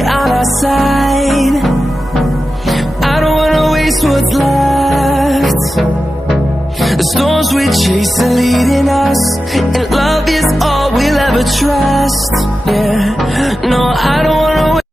right on our side. I don't wanna waste what's left. The storms we chase are leading us, and love is all we'll ever trust. Yeah, no, I don't wanna wait.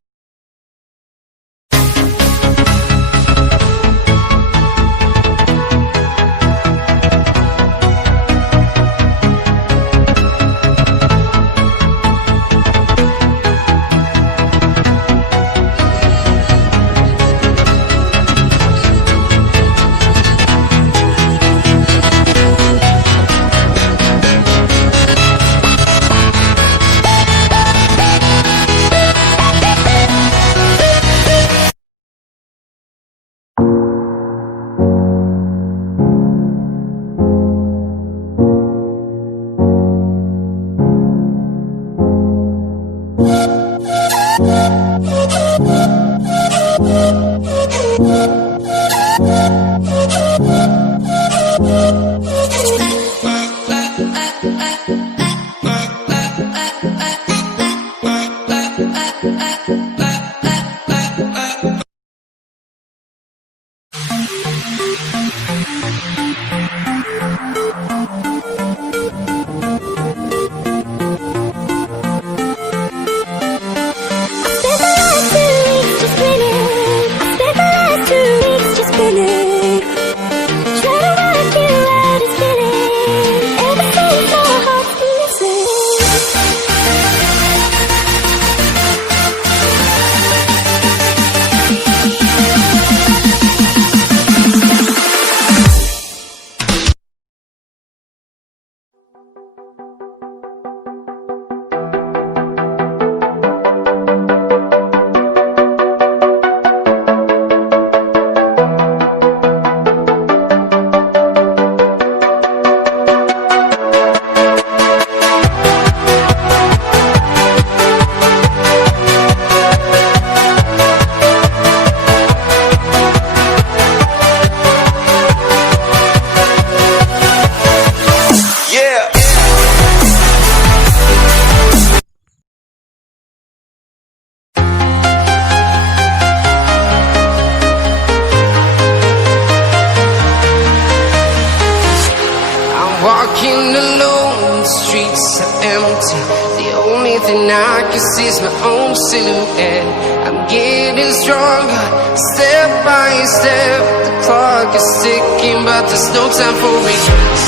Walking alone, the streets are empty. The only thing I can see is my own silhouette. I'm getting stronger, step by step. The clock is ticking, but there's no time for regrets.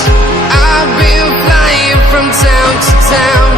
I've been flying from town to town,